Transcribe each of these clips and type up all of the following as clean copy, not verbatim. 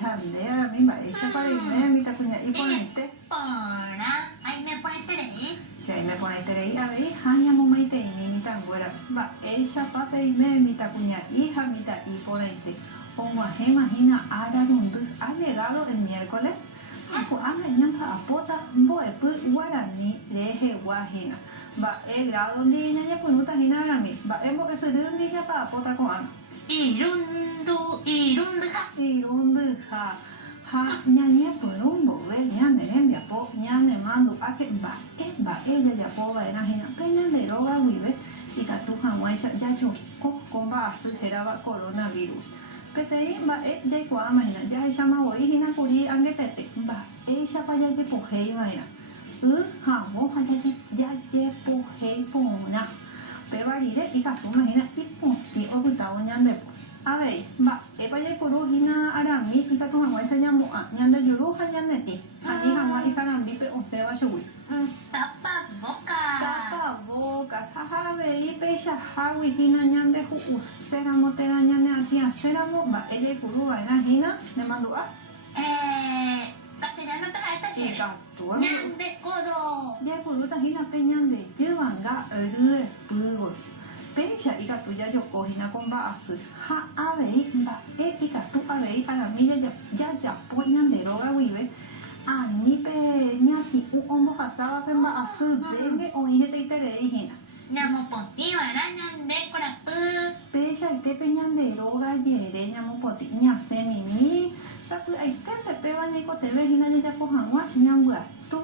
hija de a mí va ella para irme mi tacuña y ponete Ahora, ahí me ponete ahí. si ahí me ponete ahí a ver hanya mu mai te mi tanguera va ella para irme mi tacuña hija mi ta y ponete o imagina ahora donde ha llegado el miércoles aku ama nyampa apota mbo epu guarani leje guajina va el grado de niña punuta hina mi va emo que se de niña pa apota con ana irundu ha ñañe purumbo ve ñane ya po ñane mando a que va ella ya po va ena hina peña de roga vive y catu jamás ya yo con va su geraba coronavirus que te va ya kwa mañana ya llama hoy hina curi ange tete va ella para ya que poje mañana ha vos ya que poje pona pebarire y catu mañana y ponti o gustavo ñande a ver, va, para allá por hina arami, y que tu mamá se llama ñanda yuruja ñandeti, a mi mamá y carambi, pero usted va a subir. Tapa boca, sabe, y pecha, hawi, hina ñande, usera motera ñande, a ti, aceramo, va, ella y curuba, era hina, le mando a. Castellano para esta Y chévere. catu, Ñande codo. ya curuta hina peñande, llevanga, pugo. Pecha y catu ya yo cogina con vaso, ha a ver, va, y catu a ver, a la milla ya poñan de droga vive, a mi peña y un homo hasaba que va a su dengue o hije te hina. Ñamo ponti, ¿verdad? Ñande corapu. Pecha y te peñan de droga yere, ñamo poti, ña se mimi, catu hay que te peba ñeco te ve hina ya cojan guas, ñangua tú,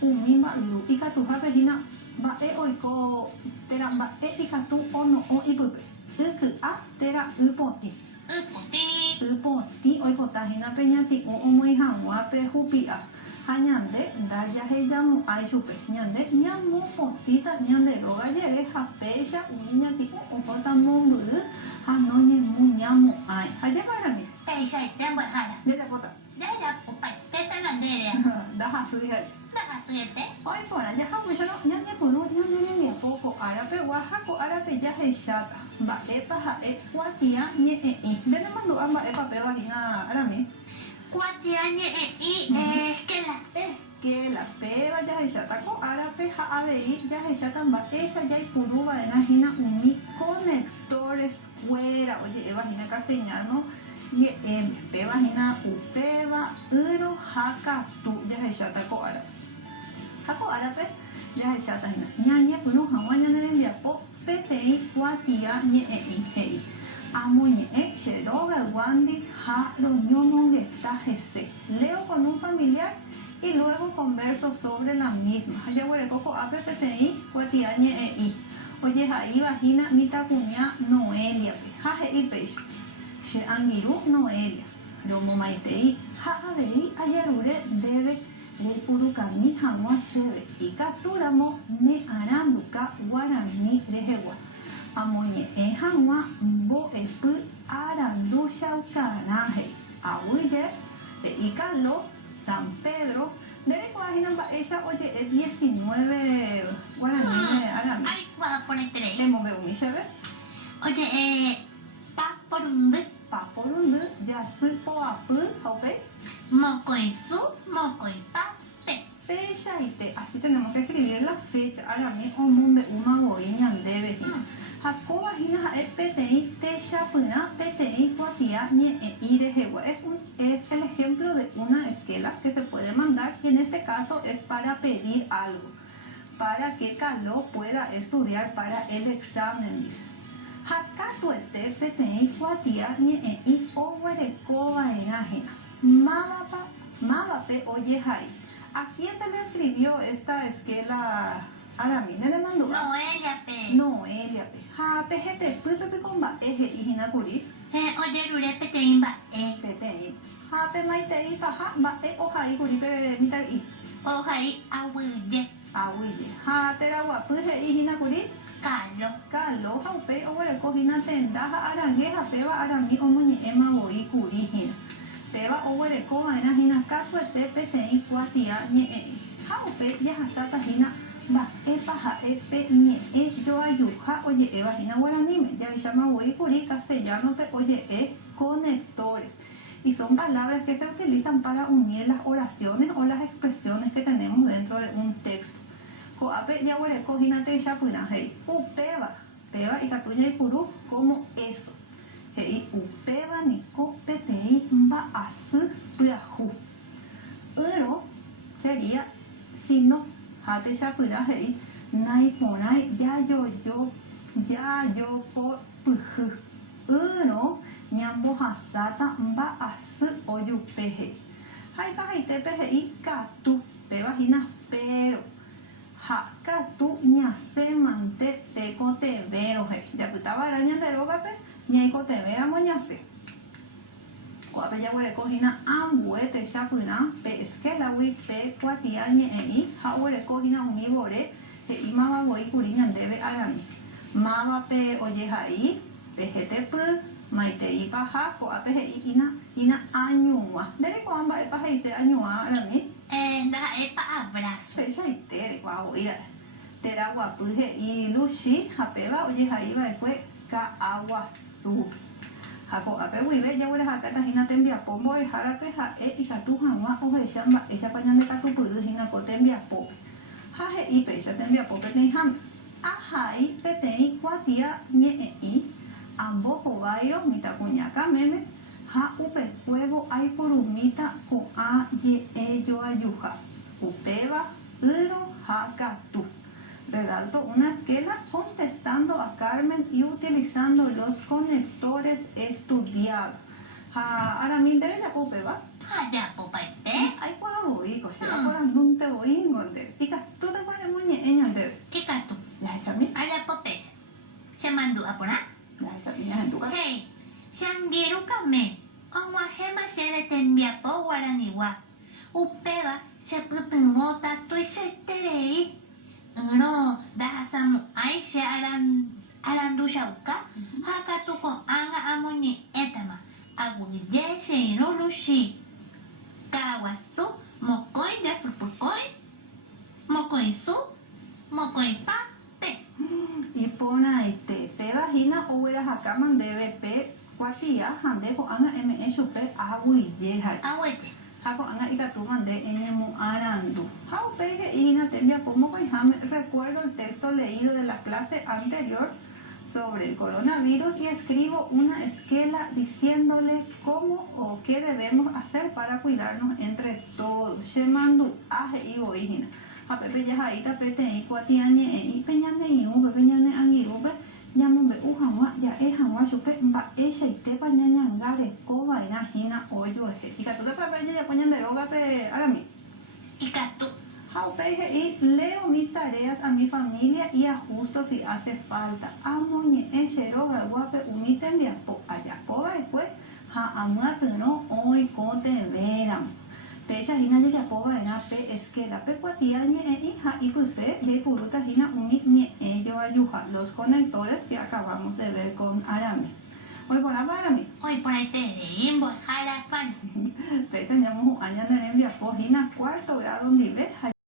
un mima lu, y catu jabe hina. Va oiko tera va etika tu ono o ibupe uku a tera upoti oiko tahina peñati o muy hanwa pe hupia hañande da ya he llamo ai chupe ñande ñamu potita ñande roga yere ha pecha uñati o porta mundu hano ni mu ñamu ai haja para mi Pecha y tembo jara. ya pota Ya, opa, teta la derea. da hasui hai Deja suerte. hoy fuera ya hago yo no ya pulu ya poco árabe oaxaco árabe ya he chata va epa ha e cuatia ni e ven mando amba epa pe vagina arami Cuatiañe que la peba ya he chata ko árabe ha abei ya he chata va esa ya pulu va en vagina uni conectores fuera oye vagina castellano y pe vagina upeba uro haka tu ya he chata ko árabe Ako arape ya chata hina ñaña kuno hawanya nere ya po petei watia ni hei amo ni cheroga wandi ha lo ñono de tajese leo con un familiar y luego converso sobre la misma haya huele coco ape petei watia ni oye ahí vagina mita cuña Noelia ha he peixe she angiru Noelia lo momaitei ha abei ayarure debe le purukani hamwa sebe y capturamo ne aranduka guarani rejewa amoñe hamwa bo epu arandu shaukaraje ahuye y Carlos San Pedro de la ba ella oye el 19 guarani arandu Ay, vas a ponerte ahí. hemos veo mi sebe Oye, paporundu ya fui po apu hope mocoipa, fecha y te así tenemos que escribir la fecha ahora mismo mundo una boiña debe Jacoba hina PTI fecha puna PTI cuatia ni de jewa es el ejemplo de una esquela que se puede mandar y en este caso es para pedir algo para que Carlos pueda estudiar para el examen dice Hakato el PTI cuatia ni o huerecoba en ajena Mavape oye Jai. ¿A quién se le escribió esta esquela a la mina le mandó? Noelia, Noelia. Ja, pejete, pues pe comba, eje y hinakuri. Oye, Rurete te imba, Tete. Ja, pe maite y paja, ba e oja y kuri pe mitad y. Oja y ahuye, Ahuye. Ja, teragua, pues e y hinakuri. Calo, Ja, pe o huele cojina tenda, ja, arangueja, peba, arami, omuñe, ema, boi, kuri, hina. Peba o huereco en hina caso el TPC cuatia ni jaupe ya hasta hina va epa epe ni yo ayuja oye vagina guaraní ya llama hueicuri castellano te oye conectores y son palabras que se utilizan para unir las oraciones o las expresiones que tenemos dentro de un texto. Coape ya huele cojinate ya pura hey upeba peba y catuña y puru como eso hey upeba ni copetei mba asu prahu pero sería si no hate ya pura hey nai ponai ya yo po puhu pero nyambo hasata mba asu oyupehe hay te pehe y katu peba hina pero haka tu ñase mante teko te vero he ya putaba araña de rogape ñeiko te vera moñase cuape ya huele cojina ambue te chapuna pe esquela wi pe cuatia ñei ha huele cojina unibore te imaba voy curiña debe arami maba pe oye ahí pejete pu maite y paja coape he ina añua debe coamba e paja dice añua arami Da epa abrazo. Fecha y tere, guau, mira. Tera guapuje y lushi, japeba, oye, jaiba, después, ka agua su. Jaco, ape, wibe, ya huele jaca, tajina, tembia, pombo, y jarape, jae, y jatu, jangua, oje, chamba, esa pañame, catu, pudu, jina, ko, tembia, po. Jaje, y pecha, tembia, po, peten, jam. Ajai, peten, cuatia, nye, ambo, jovairo, mita, cuñaca, meme. Ha upe huevo hay porumita con a ye yo ayuja upeba uro ha gatu. Redacto una esquela contestando a Carmen y utilizando los conectores estudiados. Ahora mi debe la upeba. Ya popaite. Ay cuau y cochera por andun te voy ingonde. Y que tú te pones muñe en debe. Ikatu. Ya esa mi. Ada popesa. Se mandó a poner. Ya esa mi ya en tu casa. Hey. Shangiru kame. Onwa hema shere tembia po guaraniwa. Upeba se putumota tu se terei. No, dahasamu aisha arandu shauka. Hakatu ko anga amoni etama. Aguye se no lushi. Kawasu mokoi ya supukoi. Mokoi su. Mokoi pa te. Y pone ahí te vagina o hueras acá mandebe pe cuatía ande ko anga me chupe aguille hai Awete. ako anga ikatu mande enemu arandu how pege ina tendía como con recuerdo el texto leído de la clase anterior sobre el coronavirus y escribo una esquela diciéndole cómo o qué debemos hacer para cuidarnos entre todos shemandu aje y boigina a pepe ya ahí tapete y cuatiane y peñane y un peñane angiru Nyamumbe uhamwa ya hamwa chupe mba esha itepa nyanyangare koba ina hina oyo eje. Y catu de papel ya ponen de roga pe arami. Ikatu. Jaupeje y leo mis tareas a mi familia y ajusto si hace falta. Amoñe eshe roga guape umiten de apo allá koba después ha amua no hoy cote veram. Pecha hina ya koba ina pe esquela pe cuatiañe hija y pufe de puruta hina umi ello ayuja los conectores que acabamos de ver con Arami. Hoy por Arami. Hoy por ahí te imbo jala pan. Pecha nyamujanya de envia po hina cuarto grado nivel